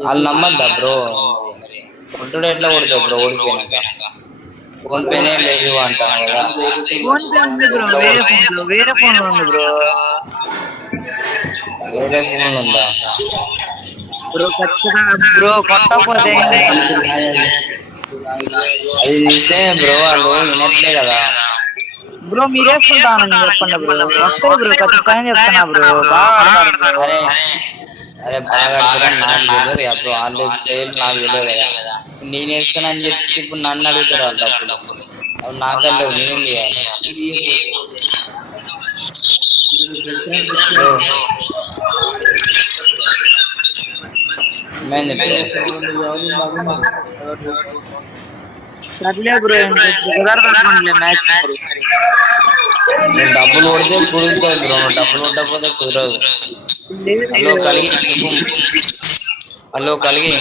వాళ్ళు నమ్మద్దా బ్రో మరి కొట్టుడు ఎట్లా కొడతావు బ్రో ఓడిపోయినాక ఫోన్ పేనే లేదు అంటాను కదా ఫోన్ పే ఉంది బ్రో, వేరే ఫోన్ ఉంది బ్రో. వేరే ఫోన్ ఉందా బ్రో ఖచ్చితంగా బ్రో కొట్టకపోతే అది నిజమే బ్రో వాళ్ళు వినట్లే కదా బ్రో మీరు వేసుకుంటానని చెప్పండి బ్రో. వస్తాయి బ్రో ఖచ్చితంగా చెప్తున్నా బ్రో. బాగా ఆడతారు బ్రో. అరే బాగా ఆడుతున్నా నాకు తెలియదు కదా బ్రో వాళ్ళు ప్లేయర్లు నాకు తెలియదు కదా నేను వేస్తాను అని చెప్పి ఇప్పుడు నన్ను అడుగుతారు వాళ్ళు డబ్బులు అవి నాకంటే నేనేం చేయాలి సర్లే బ్రో మ్యాచ్ డబ్బులు కొడితే కుదురుతుంది బ్రో డబ్బులు కొట్టకపోతే కుదరదు హలో కలిగి హలో కలిగి